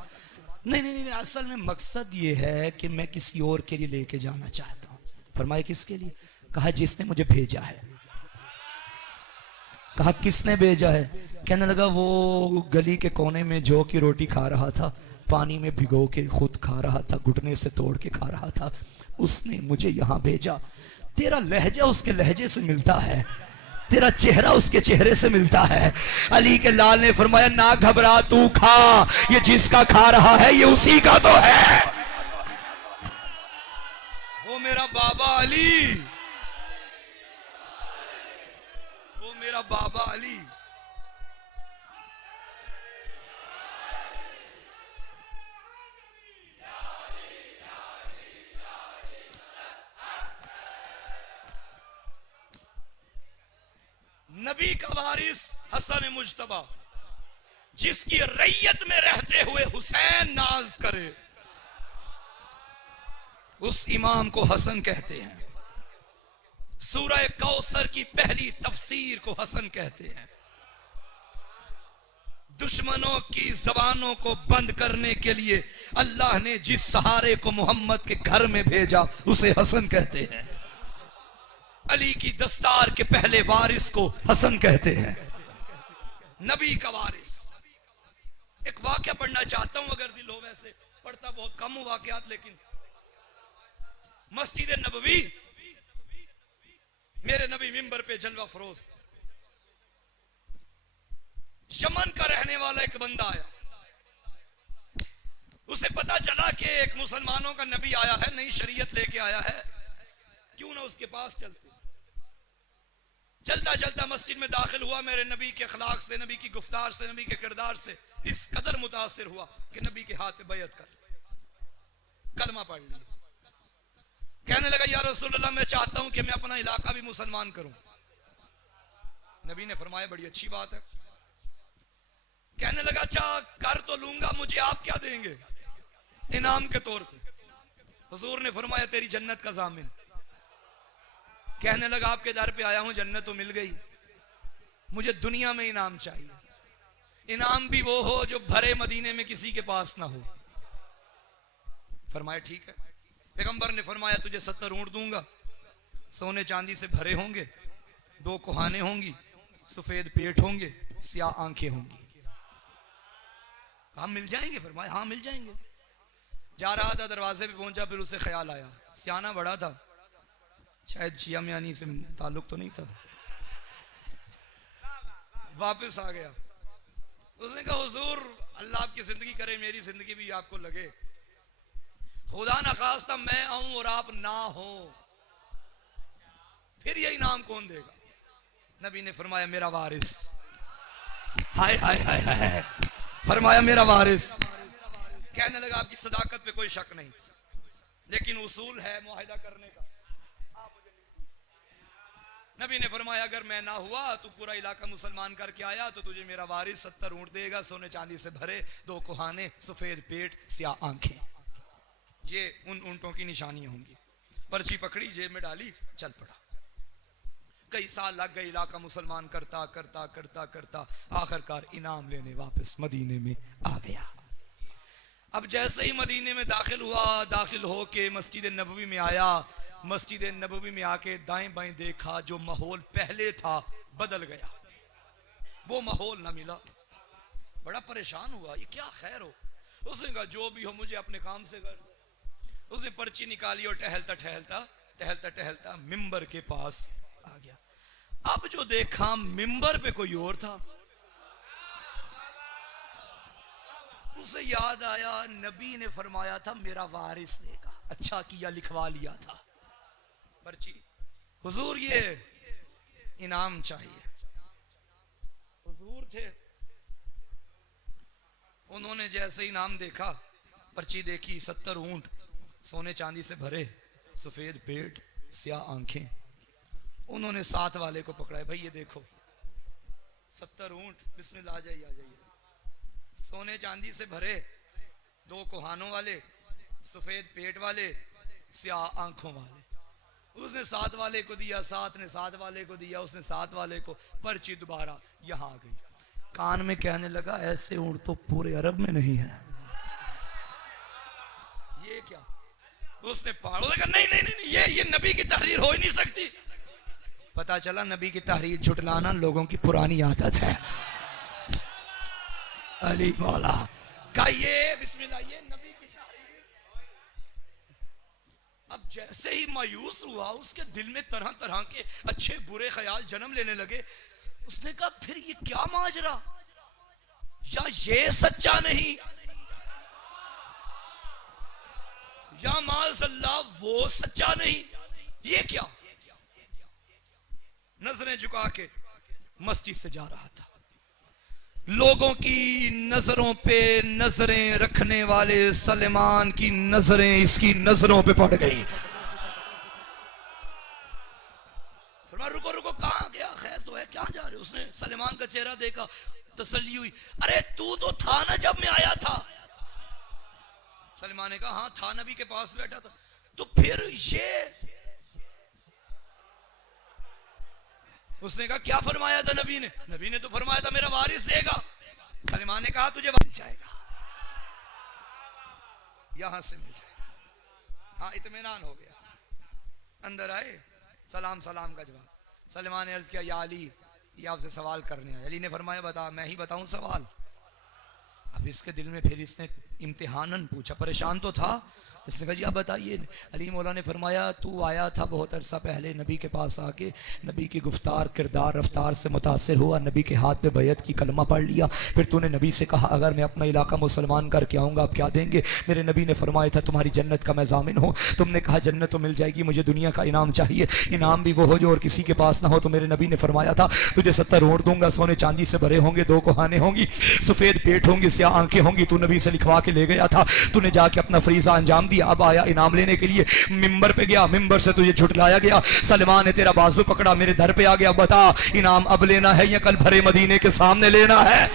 नहीं नहीं नहीं, असल में मकसद ये है कि मैं किसी और के लिए लेके जाना चाहता हूं। फरमाया किसके लिए? कहा जिसने मुझे भेजा है। कहा किसने भेजा है? कहने लगा वो गली के कोने में जौ की रोटी खा रहा था, पानी में भिगो के खुद खा रहा था, घुटने से तोड़ के खा रहा था, उसने मुझे यहां भेजा। तेरा लहजा उसके लहजे से मिलता है, तेरा चेहरा उसके चेहरे से मिलता है। अली के लाल ने फरमाया ना घबरा, तू खा, ये जिसका खा रहा है ये उसी का तो है। वो मेरा बाबा अली, वो मेरा बाबा अली। नबी का वारिस हसन मुज्तबा, जिसकी रैयत में रहते हुए हुसैन नाज करे, उस इमाम को हसन कहते हैं। सूरह कौसर की पहली तफसीर को हसन कहते हैं। दुश्मनों की जबानों को बंद करने के लिए अल्लाह ने जिस सहारे को मोहम्मद के घर में भेजा उसे हसन कहते हैं। अली की दस्तार के पहले वारिस को हसन कहते हैं, नबी का वारिस। एक वाकया पढ़ना चाहता हूं, अगर दिल हो, वैसे पढ़ता बहुत कम हूं वाकयात, लेकिन मस्जिद नबवी, मेरे नबी मिंबर पे जलवा फरोज, यमन का रहने वाला एक बंदा आया। उसे पता चला कि एक मुसलमानों का नबी आया है, नई शरीयत लेके आया है, क्यों ना उसके पास चलते। चलता चलता मस्जिद में दाखिल हुआ, मेरे नबी के अखलाक से, नबी की गुफ्तार से, नबी के किरदार से इस कदर मुतासिर हुआ कि नबी के हाथ पे बैयत कर, कलमा पढ़ लिया। कहने लगा या रसूलल्लाह, मैं चाहता हूं कि मैं अपना इलाका भी मुसलमान करूं। नबी ने फरमाया बड़ी अच्छी बात है। कहने लगा अच्छा कर तो लूंगा, मुझे आप क्या देंगे इनाम के तौर पे? हुजूर ने फरमाया तेरी जन्नत का जामिन। कहने लगा आपके दर पे आया हूं, जन्नत तो मिल गई, मुझे दुनिया में इनाम चाहिए। इनाम भी वो हो जो भरे मदीने में किसी के पास ना हो। फरमाया ठीक है। पैगंबर ने फरमाया तुझे 70 ऊंट दूंगा, सोने चांदी से भरे होंगे, 2 कुहाने होंगी, सफेद पेट होंगे, स्याह आंखें होंगी। हम मिल जाएंगे? फरमाया हाँ मिल जाएंगे। जा रहा था, दरवाजे पे पहुंचा, फिर उसे ख्याल आया, सियाना बड़ा था, शायद शिया मियानी से ताल्लुक तो नहीं था, वापस आ गया। उसने कहा हुजूर अल्लाह आपकी जिंदगी करे, मेरी जिंदगी भी आपको लगे, खुदा ना खास्ता मैं आऊं और आप ना हो, फिर ये इनाम कौन देगा? नबी ने फरमाया मेरा वारिस। हाय हाय हाय हाय, फरमाया मेरा वारिस। कहने लगा आपकी सदाकत पे कोई शक नहीं, लेकिन उसूल है मुआहिदा करने का। नबी ने फरमाया अगर मैं ना हुआ, तू पूरा इलाका मुसलमान करके आया, तो तुझे मेरा वारिस 70 ऊंट देगा, सोने चांदी से भरे, 2 कुहाने, सफेद पेट, स्याह आंखें। ये उन ऊंटों की निशानियां होंगी। पर्ची पकड़ी, जेब में डाली, चल पड़ा। कई साल लग गए, इलाका मुसलमान करता करता करता करता आखिरकार इनाम लेने वापस मदीने में आ गया। अब जैसे ही मदीने में दाखिल हुआ, दाखिल होके मस्जिद नबवी में आया, मस्जिद नबवी में आके दाएं बाएं देखा, जो माहौल पहले था बदल गया, वो माहौल ना मिला। बड़ा परेशान हुआ, ये क्या खैर हो। उसने कहा जो भी हो मुझे अपने काम से कर। उसने पर्ची निकाली और टहलता टहलता टहलता टहलता मिंबर के पास आ गया। अब जो देखा, मिंबर पे कोई और था। उसे याद आया नबी ने फरमाया था मेरा वारिस देगा, अच्छा किया लिखवा लिया था पर्ची। हुजूर ये इनाम चाहिए। हुजूर थे, उन्होंने जैसे इनाम देखा, पर्ची देखी, 70 ऊंट, सोने चांदी से भरे, सफेद पेट, स्याह आंखें। उन्होंने साथ वाले को पकड़ा, भाई ये देखो 70 ऊंट, बिस्मिल्लाह, आ जाइए आ जाइए, सोने चांदी से भरे, 2 कुहानों वाले, सफेद पेट वाले, स्याह आंखों वाले। उसने साथ वाले को दिया, साथ ने साथ वाले को दिया, उसने साथ वाले को। पर्ची दोबारा यहां आ गई। कान में कहने लगा ऐसे ऊंट तो पूरे अरब में नहीं है। ये क्या? उसने पहाड़ों ने कहा नहीं नहीं नहीं, ये नबी की तहरीर हो ही नहीं सकती। पता चला नबी की तहरीर झुटलाना लोगों की पुरानी आदत है। अली मौला का ये बिस्मिल्लाह, ये नबी की तहरीर। अब जैसे ही मायूस हुआ, उसके दिल में तरह तरह के अच्छे बुरे ख्याल जन्म लेने लगे। उसने कहा फिर ये क्या माजरा, या ये सच्चा नहीं, या माज़अल्लाह वो सच्चा नहीं, ये क्या? नजरें झुका के मस्जिद से जा रहा था। लोगों की नजरों पे नजरें रखने वाले सलेमान की नजरें इसकी नजरों पे पड़ गई। रुको रुको, कहां गया? खैर तो है, क्या जा रहे? उसने सलेमान का चेहरा देखा, तसल्ली हुई। अरे तू तो था ना जब मैं आया था। सलेमान ने कहा हाँ था, नबी के पास बैठा था। तो फिर ये? उसने कहा क्या फरमाया था नबी ने? नबी ने तो फरमाया था मेरा वारिस देगा। सलेमान ने कहा तुझे मिल जाएगा, यहां से मिल जाएगा। हाँ इत्मीनान हो गया। अंदर आए, सलाम सलाम का जवाब। सलेमान ने अर्ज किया या अली, ये आपसे सवाल करने आए। अली ने फरमाया बता। मैं ही बताऊं सवाल? अब इसके दिल में फिर इसने इम्तिहानन पूछा, परेशान तो था। इसने कहा जी आप बताइए। अली मौला ने फरमाया तू आया था बहुत अरसा पहले नबी के पास आके, नबी की गुफ्तार किरदार रफ्तार से मुतासिर हुआ, नबी के हाथ पे बैत की कलमा पढ़ लिया। फिर तूने नबी से कहा अगर मैं अपना इलाका मुसलमान करके आऊँगा आप क्या देंगे? मेरे नबी ने फरमाया था तुम्हारी जन्नत का मैं जामिन हूँ। तुमने कहा जन्नत तो मिल जाएगी, मुझे दुनिया का इनाम चाहिए। इनाम भी वो हो जो और किसी के पास ना हो। तो मेरे नबी ने फरमाया था तुझे 70 ऊंट दूंगा, सोने चांदी से भरे होंगे, 2 कुहाने होंगी, सफेद पेट होंगे, स्याह आंखें होंगी। तू नबी से लिखवा के ले गया था, तूने जाके अपना फरीजा अंजाम दिया। अब आया इनाम लेने के लिए, मिंबर पे गया, मिंबर से तुझे झुटलाया गया। सलमान ने तेरा बाजू पकड़ा, मेरे दर पे आ गया। बता इनाम अब लेना है या कल भरे मदीने के सामने लेना है?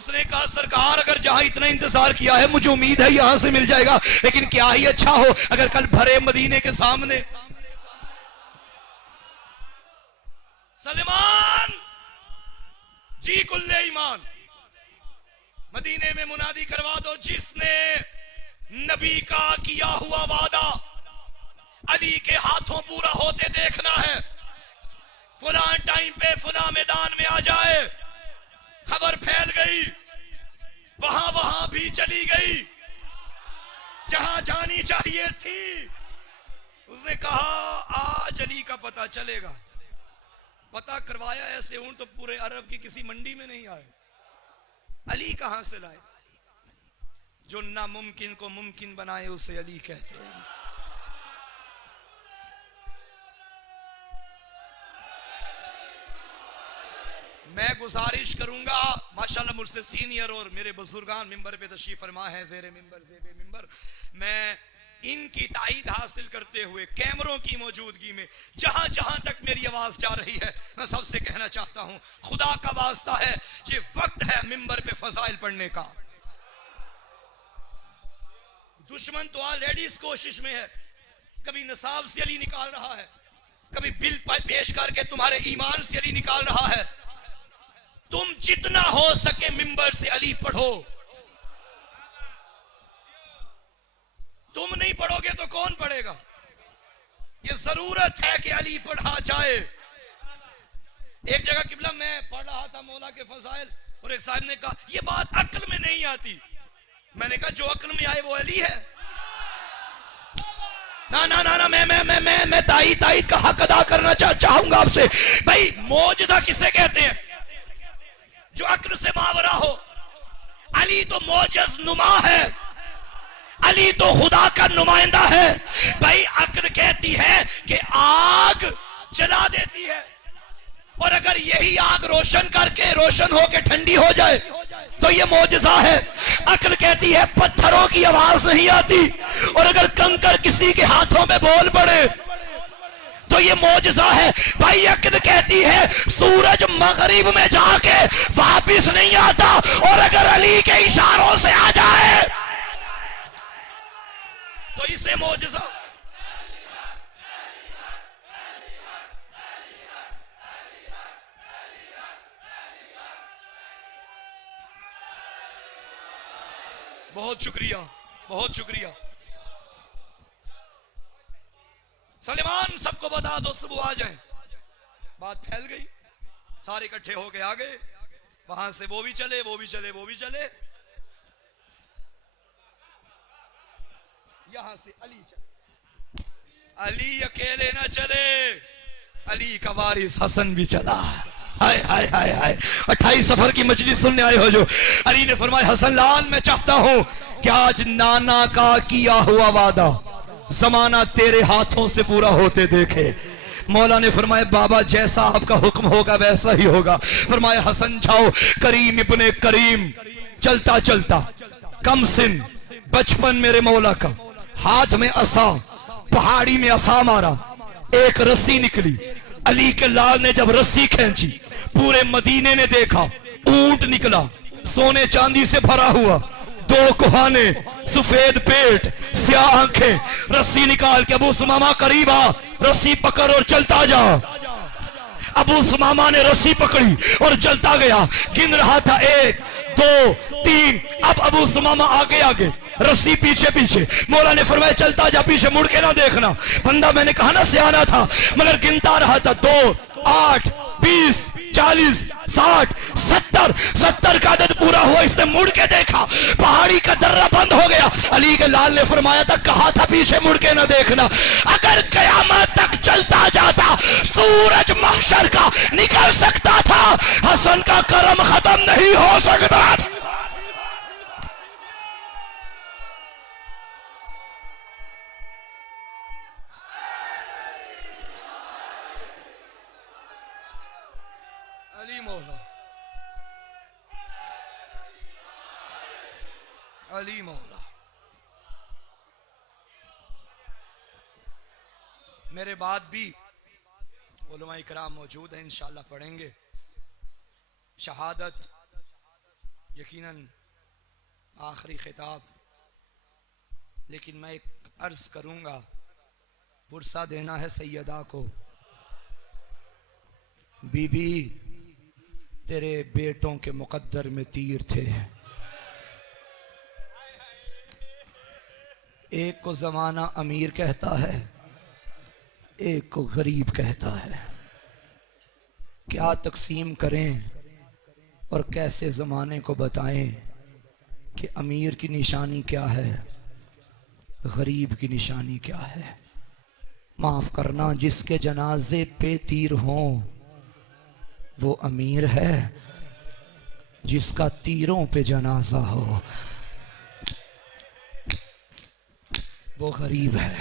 उसने कहा सरकार अगर जहां इतना इंतजार किया है मुझे उम्मीद है यहां से मिल जाएगा, लेकिन क्या ही अच्छा हो अगर कल भरे मदीने के सामने सलमान जी कुल्ले ईमान मदीने में मुनादी करवा दो, जिसने नबी का किया हुआ वादा अली के हाथों पूरा होते देखना है, फुला टाइम पे फुला मैदान में आ जाए। खबर फैल गई, वहां वहां भी चली गई जहां जानी चाहिए थी। उसने कहा आज अली का पता चलेगा। पता करवाया ऐसे ऊंट तो पूरे अरब की किसी मंडी में नहीं आए। अली कहां से लाए? जो नामुमकिन को मुमकिन बनाए उसे अली कहते हैं। मैं गुजारिश करूंगा, माशाल्लाह मुझसे सीनियर और मेरे बुजुर्गान मिंबर पे तशरीफ फरमा है, ज़ेरे मिंबर ज़ेबे मिंबर, मैं इनकी ताईद हासिल करते हुए कैमरों की मौजूदगी में जहां जहां तक मेरी आवाज जा रही है मैं सबसे कहना चाहता हूं, खुदा का वास्ता है ये वक्त है मिंबर पे फजाइल पढ़ने का। दुश्मन तो ऑलरेडी इस कोशिश में है, कभी नसाब से अली निकाल रहा है, कभी बिल पेश करके तुम्हारे ईमान से अली निकाल रहा है। तुम जितना हो सके मिंबर से अली पढ़ो। तुम नहीं पढ़ोगे तो कौन पढ़ेगा? ये जरूरत है कि अली पढ़ा जाए। एक जगह किबला मैं पढ़ रहा था मौला के फजाइल और एक साहब ने कहा ये बात अक्ल में नहीं आती। मैंने कहा जो अक्ल में आए वो अली है। ना ना ना ना मैं ताई का हक अदा करना चाहूंगा आपसे। भाई मौजज़ा किसे कहते हैं? जो अक्ल से मावरा हो। अली तो मौजज़ नुमा है, अली तो खुदा का नुमाइंदा है। भाई अक्ल कहती है कि आग जला देती है, और अगर यही आग रोशन करके रोशन होके ठंडी हो जाए तो ये मौजज़ा है। अक्ल कहती है पत्थरों की आवाज नहीं आती, और अगर कंकर किसी के हाथों में बोल पड़े तो ये मौजज़ा है। भाई अक्ल कहती है सूरज मगरिब में जाके वापिस नहीं आता, और अगर अली के इशारों से आ जाए तो इसे मौजज़ा। बहुत शुक्रिया, बहुत शुक्रिया। सलेमान सबको बता दो सुबह आ जाए। बात फैल गई, सारे इकट्ठे होके आ गए। वहां से वो भी चले, वो भी चले, वो भी चले, यहां से अली चले। अली अकेले ना चले, अली का वारिस हसन भी चला। हाय हाय हाय हाय, 28 सफर की मजलिस सुनने आए हो जो। अली ने फरमाया हसन लाल मैं चाहता हूं कि आज नाना का किया हुआ वादा जमाना तेरे हाथों से पूरा होते देखे। मौला ने फरमाया बाबा जैसा आपका हुक्म होगा वैसा ही होगा। फरमाया हसन जाओ। करीम इब्ने करीम चलता चलता कम सिन बचपन मेरे मौला का, हाथ में असा, पहाड़ी में असा मारा, एक रस्सी निकली। अली के लाल ने जब रस्सी खींची पूरे मदीने ने देखा, ऊंट निकला सोने चांदी से भरा हुआ, 2 कुहाने, सफेद पेट, स्याह आंखें। रस्सी निकाल के अबू सुमामा करीब आ, रस्सी पकड़ और चलता जा। अबू सुमामा ने रस्सी पकड़ी और चलता गया, गिन रहा था 1 2 3। अब अबू सुमामा आगे आगे, रस्सी पीछे पीछे। मौला ने फरमाया चलता जा, पीछे मुड़ के ना देखना। बंदा मैंने कहा ना सियाना था, मगर गिनता रहा था 2 8 20 40 60 70। 70 का अदद पूरा हुआ, इसने मुड़ के देखा, पहाड़ी का दर्रा बंद हो गया। अली के लाल ने फरमाया था कहा था पीछे मुड़ के ना देखना। अगर कयामत तक चलता जाता सूरज महशर का निकल सकता था, हसन का करम खत्म नहीं हो सकता। अली मौला, अली मौला। मेरे बाद भी उलमा इकराम मौजूद हैं, इंशाअल्लाह पढ़ेंगे। शहादत यकीनन आखिरी खिताब, लेकिन मैं एक अर्ज करूंगा, पुरसा देना है सैयदा को। बीबी तेरे बेटों के मुकद्दर में तीर थे, एक को जमाना अमीर कहता है, एक को गरीब कहता है। क्या तकसीम करें और कैसे जमाने को बताएं कि अमीर की निशानी क्या है, गरीब की निशानी क्या है। माफ करना, जिसके जनाजे पे तीर हों वो अमीर है, जिसका तीरों पे जनाजा हो वो गरीब है।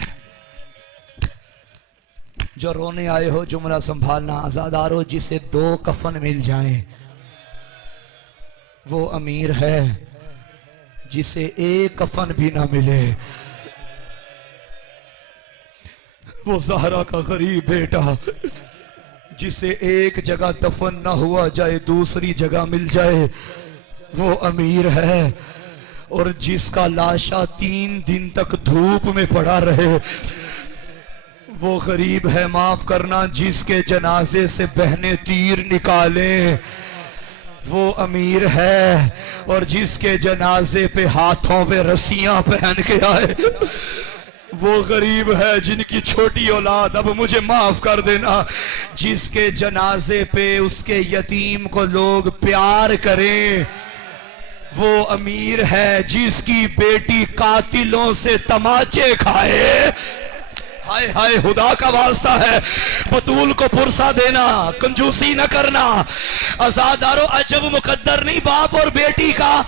जो रोने आए हो जुमला संभालना, आजादारो जिसे 2 कफन मिल जाएं वो अमीर है, जिसे 1 कफन भी ना मिले वो ज़हरा का गरीब बेटा, जिसे एक जगह दफन ना हुआ जाए दूसरी जगह मिल जाए वो अमीर है, और जिसका लाशा 3 दिन तक धूप में पड़ा रहे वो गरीब है। माफ करना, जिसके जनाजे से बहने तीर निकाले वो अमीर है, और जिसके जनाजे पे हाथों पे रस्सियां पहन के आए वो गरीब है। जिनकी छोटी औलाद, अब मुझे माफ कर देना, जिसके जनाजे पे उसके यतीम को लोग प्यार करें वो अमीर है। जिसकी बेटी कातिलों से तमाचे खाए, हाय हाय खुदा का वास्ता है, बतूल को पुरसा देना, कंजूसी न करना। आजादारो अजब मुकद्दर नहीं बाप और बेटी का।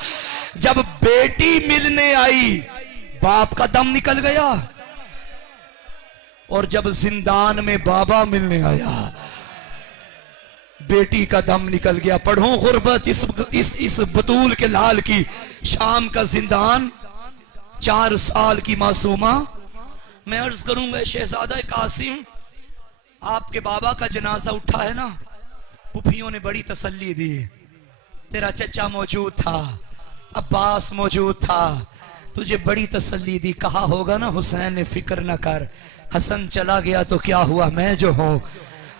जब बेटी मिलने आई बाप का दम निकल गया, और जब जिंदान में बाबा मिलने आया बेटी का दम निकल गया। पढ़ो गुर्बत इस बतूल के लाल की। शाम का जिंदान, 4 साल की मासूमा। मैं अर्ज करूंगा शहजादा कासिम, आपके बाबा का जनाजा उठा है ना, पुफियों ने बड़ी तसल्ली दी। तेरा चचा मौजूद था, अब्बास मौजूद था, तुझे बड़ी तसल्ली दी। कहा होगा ना हुसैन ने, फिक्र न कर, हसन चला गया तो क्या हुआ, मैं जो हूं।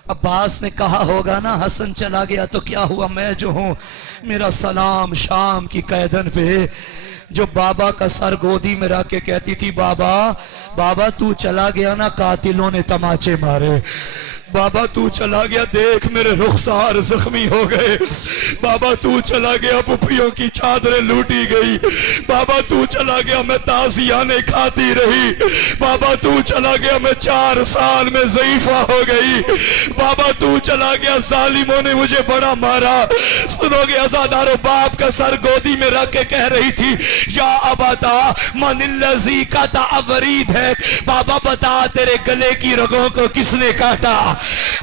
अब्बास ने कहा होगा ना, हसन चला गया तो क्या हुआ, मैं जो हूं। मेरा सलाम शाम की कैदन पे, जो बाबा का सर गोदी में रख के कहती थी, बाबा बाबा तू चला गया ना, कातिलों ने तमाचे मारे। बाबा तू चला गया, देख मेरे रुखसार जख्मी हो गए। बाबा तू चला गया, पुफियों की चादरें लूटी गई। बाबा तू चला गया, मैं ताजियाने खाती रही। बाबा तू चला गया, मैं 4 साल में ज़ईफा हो गई। बाबा तू चला गया, जालिमों ने मुझे बड़ा मारा। सुनोगे आजादारो, बाप का सर गोदी में रख के कह रही थी, या अबाता मनिल्लज़ी का तावरीद है, बाबा बता तेरे गले की रगों को किसने काटा।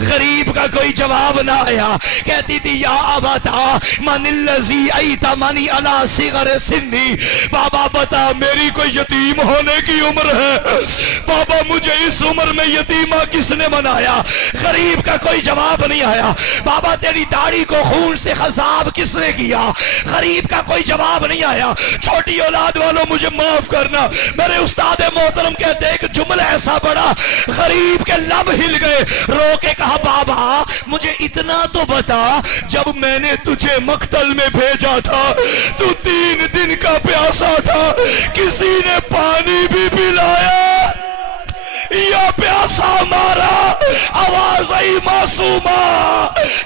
गरीब का कोई जवाब ना आया। कहती थी, या अबाता मनिल्लज़ी अईता मनी अला सिगर सिन्नी, बाबा बता मेरी कोई यतीम होने की उम्र है। बाबा मुझे इस उम्र में यतीमा किसने बनाया। गरीब का कोई जवाब नहीं आया। बाबा तेरी दाढ़ी को खून से खसाब किसने किया। गरीब का कोई जवाब नहीं आया। छोटी औलाद वालों मुझे माफ करना, मेरे उस्ताद मोहतरम कहते एक जुमला ऐसा बड़ा, गरीब के लब हिल गए। रो के कहा, बाबा मुझे इतना तो बता, जब मैंने तुझे मक्तल में भेजा था तू 3 दिन का प्यासा था, किसी ने पानी भी पिलाया या प्यासा मारा। आवाज आई मासूमा,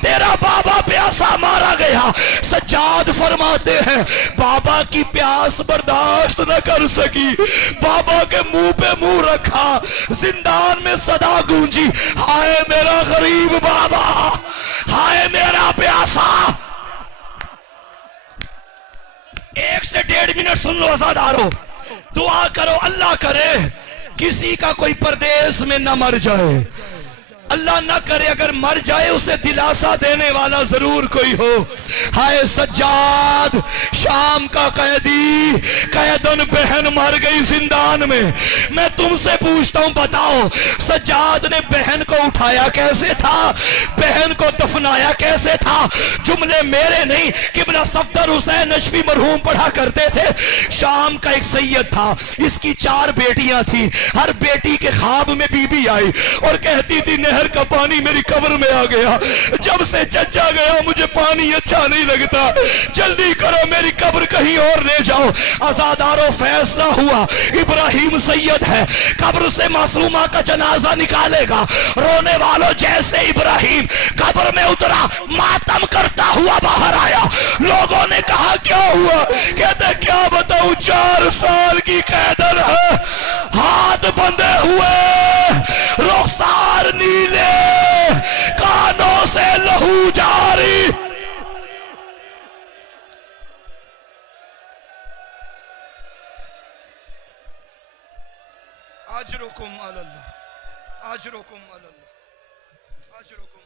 तेरा बाबा प्यासा मारा गया। सज्जाद फरमाते हैं, बाबा की प्यास बर्दाश्त न कर सकी, बाबा के मुंह पे मुंह रखा। जिंदान में सदा गूंजी, हाय मेरा गरीब बाबा, हाय मेरा प्यासा। 1 से 1.5 मिनट सुन लो आजादारो, दुआ करो अल्लाह करे किसी का कोई परदेश में न मर जाए। अल्लाह ना करे अगर मर जाए उसे दिलासा देने वाला जरूर कोई हो। हाय सज्जाद शाम का कैदी थी, कैदन बहन मर गई जिंदान में। मैं तुमसे पूछता हूं, बताओ सज्जाद ने बहन को उठाया कैसे था, बहन को दफनाया कैसे था? जुमले मेरे नहीं, किबला सफदर हुसैन नशवी मरहूम पढ़ा करते थे। शाम का एक सैयद था, इसकी 4 बेटियां थी। हर बेटी के ख्वाब में बीबी आई और कहती थी नहर का पानी मेरी कब्र में आ गया, जब से चचा गया मुझे पानी अच्छा नहीं लगता, जल्दी करो मेरी कब्र कहीं और ले जाओ। आजादारो फैसला हुआ, इब्राहिम सैयद है, कब्र से मासूमा का जनाजा निकालेगा। रोने वालों, जैसे इब्राहिम कब्र में उतरा, मातम करता हुआ बाहर आया। लोगों ने कहा क्या हुआ? कहते क्या बताऊं, 4 साल की कैदन है, हाथ बंधे हुए, रुखसार नीले, कानों से लहू जारी। अजरुकुम अल्लाह, अजरुकुम अल्लाह, अजरुकुम।